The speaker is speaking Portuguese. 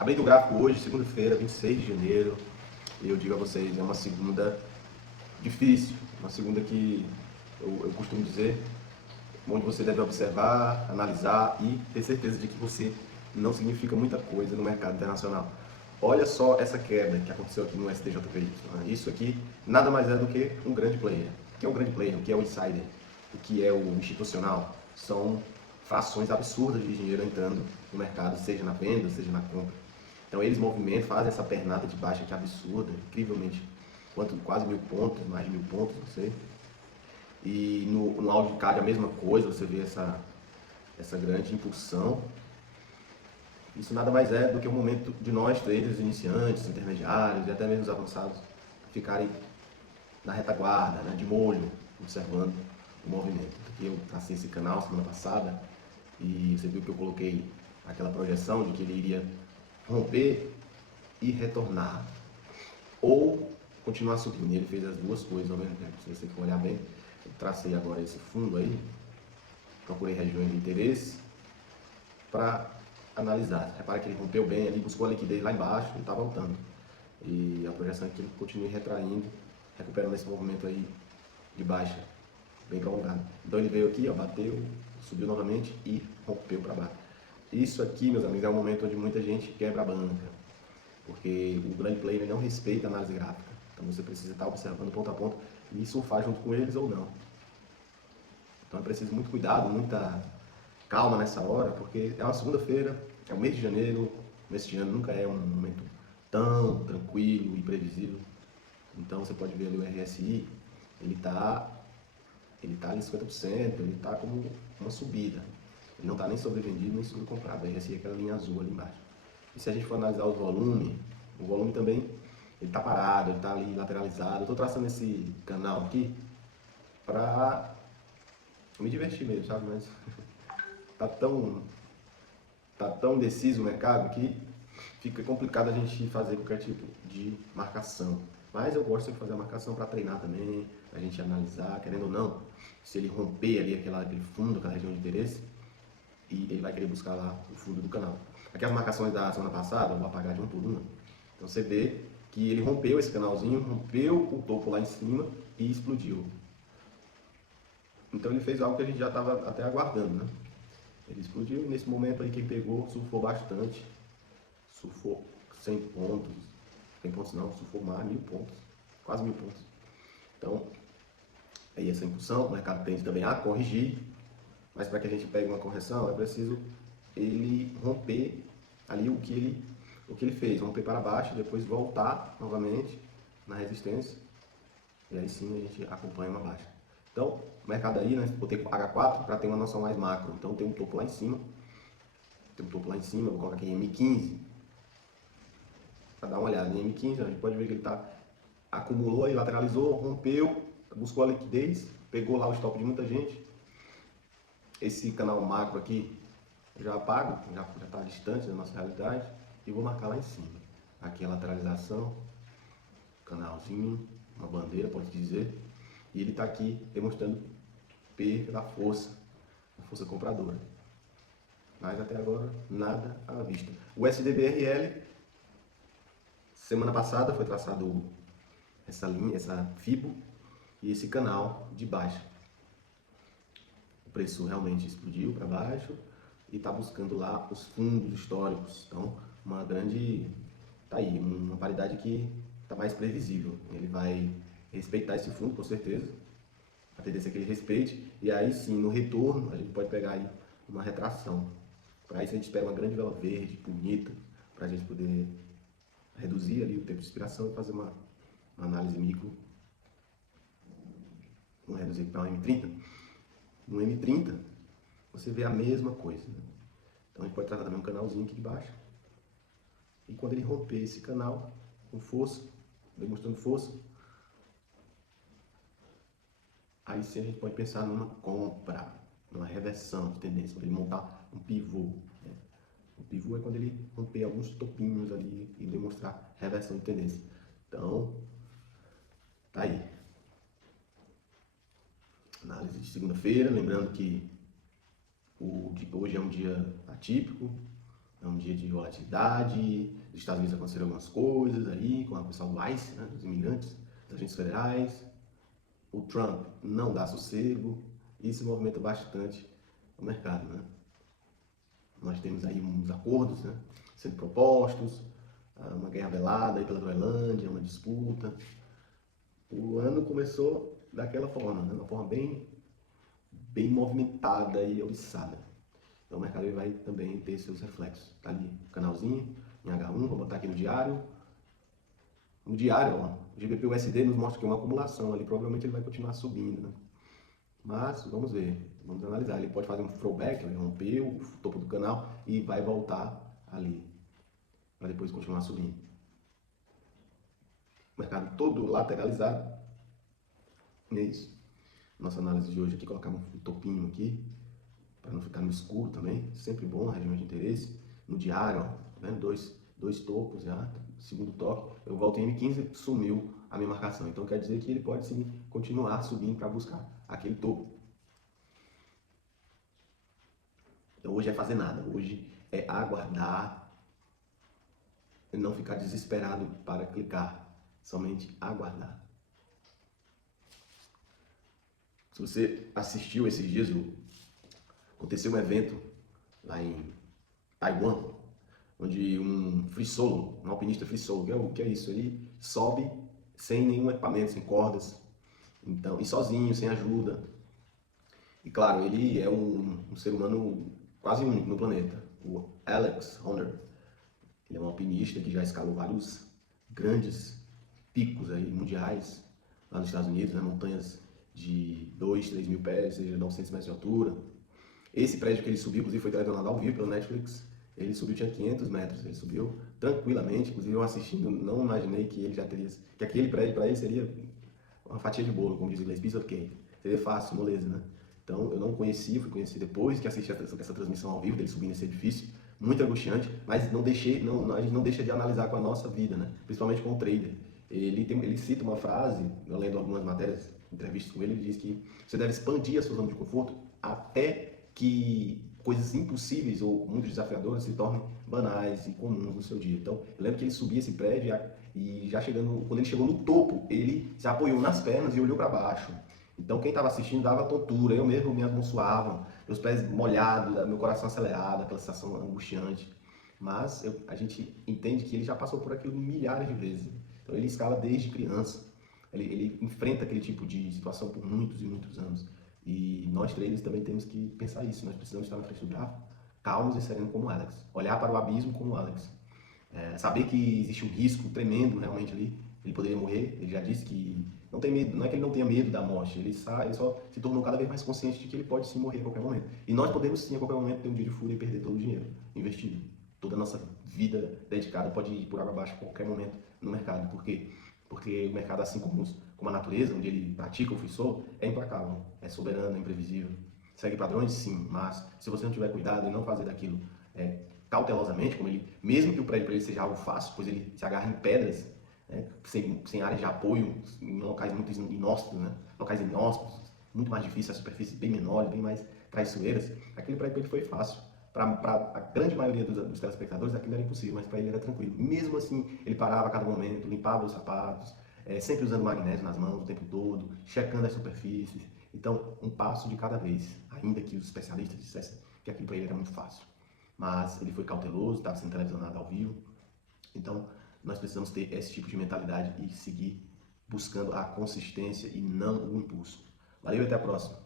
Abrindo o gráfico hoje, segunda-feira, 26 de janeiro, e eu digo a vocês, é uma segunda difícil, uma segunda que eu costumo dizer, onde você deve observar, analisar e ter certeza de que você não significa muita coisa no mercado internacional. Olha só essa queda que aconteceu aqui no STJPY. Isso aqui nada mais é do que um grande player. O que é um grande player? O que é o insider? O que é o institucional? São frações absurdas de dinheiro entrando no mercado, seja na venda, seja na compra. Então eles movimentam, fazem essa pernada de baixa que é absurda, incrivelmente, quase 1000 pontos, mais de 1000 pontos, não sei. E no áudio de CAD a mesma coisa, você vê essa grande impulsão. Isso nada mais é do que o momento de nós, traders iniciantes, intermediários e até mesmo os avançados, ficarem na retaguarda, né, de molho, observando o movimento. Aqui eu tracei esse canal semana passada e você viu que eu coloquei aquela projeção de que ele iria romper e retornar, ou continuar subindo. Ele fez as duas coisas ao mesmo tempo. Se você for olhar bem, eu tracei agora esse fundo aí, procurei regiões de interesse para analisar. Repara que ele rompeu bem ali, buscou a liquidez lá embaixo e está voltando. E a projeção é que ele continue retraindo, recuperando esse movimento aí de baixa, bem prolongado. Então ele veio aqui, ó, bateu, subiu novamente e rompeu para baixo. Isso aqui, meus amigos, é um momento onde muita gente quebra a banca, porque o grande player não respeita a análise gráfica. Então você precisa estar observando ponto a ponto e surfar junto com eles ou não. Então é preciso muito cuidado, muita calma nessa hora, porque é uma segunda-feira, é o mês de janeiro, neste ano nunca é um momento tão tranquilo e previsível. Então você pode ver ali o RSI, ele está ali 50%, ele está como uma subida. Ele não está nem sobrevendido, nem sobrecomprado. O RSI é aquela linha azul ali embaixo. E se a gente for analisar o volume também, ele está parado, ele está ali lateralizado. Eu estou traçando esse canal aqui para me divertir mesmo, sabe? Mas tá tão indeciso o mercado que fica complicado a gente fazer qualquer tipo de marcação. Mas eu gosto de fazer a marcação para treinar também, a gente analisar, querendo ou não, se ele romper ali aquele fundo, aquela região de interesse, e ele vai querer buscar lá o fundo do canal. Aquelas marcações da semana passada, eu vou apagar de uma por uma. Então você vê que ele rompeu esse canalzinho, rompeu o topo lá em cima e explodiu. Então ele fez algo que a gente já estava até aguardando, né? Ele explodiu e nesse momento aí quem pegou surfou bastante, surfou 100 pontos, 100 pontos não, surfou mais 1000 pontos, quase 1000 pontos. Então, aí essa impulsão, o mercado tende também a corrigir, mas para que a gente pegue uma correção é preciso ele romper ali o que ele fez, romper para baixo, depois voltar novamente na resistência, e aí sim a gente acompanha uma baixa. Então, o mercado aí, né, botei H4 para ter uma noção mais macro. Então tem um topo lá em cima, vou colocar aqui em M15, para dar uma olhada. Em M15 a gente pode ver que ele acumulou aí, lateralizou, rompeu, buscou a liquidez, pegou lá o stop de muita gente. Esse canal macro aqui já apago, já está distante da nossa realidade, e vou marcar lá em cima. Aqui a lateralização, canalzinho, uma bandeira, pode dizer, e ele está aqui demonstrando perda da força, a força compradora. Mas até agora nada à vista. O SDBRL, semana passada foi traçado essa linha, essa FIBO e esse canal de baixa. O preço realmente explodiu para baixo e está buscando lá os fundos históricos. Então, uma grande, tá aí, uma paridade que está mais previsível. Ele vai respeitar esse fundo, com certeza. A tendência é que ele respeite. E aí sim, no retorno, a gente pode pegar aí uma retração. Para isso a gente espera uma grande vela verde, bonita, para a gente poder reduzir ali o tempo de expiração e fazer uma análise micro. Vamos reduzir para um M30. No M30, você vê a mesma coisa. Né? Então a gente pode tratar também um canalzinho aqui de baixo. E quando ele romper esse canal com força, demonstrando força, aí sim a gente pode pensar numa compra, numa reversão de tendência, quando ele montar um pivô. Né? O pivô é quando ele romper alguns topinhos ali e demonstrar reversão de tendência. Então, tá aí. Análise de segunda-feira, lembrando que hoje é um dia atípico, É um dia de volatilidade, nos Estados Unidos aconteceram algumas coisas aí, com o pessoal do ICE, né, dos imigrantes, das agentes federais. O Trump não dá sossego, isso movimenta bastante o mercado, né? Nós temos aí uns acordos, né, sendo propostos, uma guerra velada aí pela Groenlândia, uma disputa. O ano começou daquela forma, né, uma forma bem movimentada e ouriçada. Então o mercado vai também ter seus reflexos. Tá ali o canalzinho em H1, vou botar aqui no diário. No diário, ó, o GBP/USD nos mostra que é uma acumulação ali, provavelmente ele vai continuar subindo, né? Mas vamos ver, vamos analisar. Ele pode fazer um throwback, ele rompeu o topo do canal e vai voltar ali, para depois continuar subindo. O mercado todo lateralizado. É isso. Nossa análise de hoje aqui, colocar um topinho aqui, para não ficar no escuro também, sempre bom, região de interesse. No diário, ó, tá vendo? Dois topos já, segundo toque, eu volto em M15, sumiu a minha marcação. Então quer dizer que ele pode sim continuar subindo para buscar aquele topo. Então hoje é fazer nada, hoje é aguardar, e não ficar desesperado para clicar, somente aguardar. Se você assistiu esses dias, aconteceu um evento lá em Taiwan, onde um free solo, um alpinista free solo, que é isso? Ele sobe sem nenhum equipamento, sem cordas, então, e sozinho, sem ajuda. E claro, ele é um ser humano quase único no planeta, o Alex Honnold. Ele é um alpinista que já escalou vários grandes picos aí mundiais lá nos Estados Unidos, né, montanhas de 2, 3 mil pés, seja 900 metros de altura. Esse prédio que ele subiu, inclusive, foi televisionado ao vivo pelo Netflix. Ele subiu, tinha 500 metros, ele subiu tranquilamente. Inclusive, eu assistindo, não imaginei que ele já teria, que aquele prédio para ele seria uma fatia de bolo, como diz em inglês, piece of cake. Seria fácil, moleza, né? Então, eu não conhecia, fui conhecer depois que assisti essa transmissão ao vivo dele subindo esse edifício. Muito angustiante, mas não deixei, a gente não deixa de analisar com a nossa vida, né? Principalmente com o trader. Ele cita uma frase, eu lendo algumas matérias, entrevistas com ele, ele diz que você deve expandir a sua zona de conforto até que coisas impossíveis ou muito desafiadoras se tornem banais e comuns no seu dia. Então, eu lembro que ele subia esse prédio e já chegando, quando ele chegou no topo, ele se apoiou nas pernas e olhou para baixo. Então, quem estava assistindo dava tontura, eu mesmo me mãos suavam, meus pés molhados, meu coração acelerado, aquela sensação angustiante. Mas a gente entende que ele já passou por aquilo milhares de vezes. Então, ele escala desde criança. Ele enfrenta aquele tipo de situação por muitos e muitos anos. E nós traders também temos que pensar isso. Nós precisamos estar na frente do gráfico, calmos e serenos como o Alex. Olhar para o abismo como o Alex. Saber que existe um risco tremendo realmente ali. Ele poderia morrer. Ele já disse que não tem medo. Não é que ele não tenha medo da morte. Ele só se tornou cada vez mais consciente de que ele pode sim morrer a qualquer momento. E nós podemos sim a qualquer momento ter um dia de fúria e perder todo o dinheiro investido. Toda a nossa vida dedicada pode ir por água abaixo a qualquer momento no mercado. Por quê? Porque o mercado, assim como a natureza, onde ele pratica o free solo, é implacável, é soberano, é imprevisível. Segue padrões, sim, mas se você não tiver cuidado e não fazer daquilo cautelosamente, como ele, mesmo que o prédio para ele seja algo fácil, pois ele se agarra em pedras, né, sem áreas de apoio, em locais muito inóspitos, né, locais inóspitos, muito mais difíceis, a superfície bem menores, bem mais traiçoeiras, aquele prédio para ele foi fácil. Para a grande maioria dos telespectadores aquilo era impossível, mas para ele era tranquilo. Mesmo assim, ele parava a cada momento, limpava os sapatos, sempre usando magnésio nas mãos o tempo todo, checando as superfícies. Então, um passo de cada vez, ainda que os especialistas dissessem que aquilo para ele era muito fácil. Mas ele foi cauteloso, estava sendo televisionado ao vivo. Então, nós precisamos ter esse tipo de mentalidade e seguir buscando a consistência e não o impulso. Valeu e até a próxima.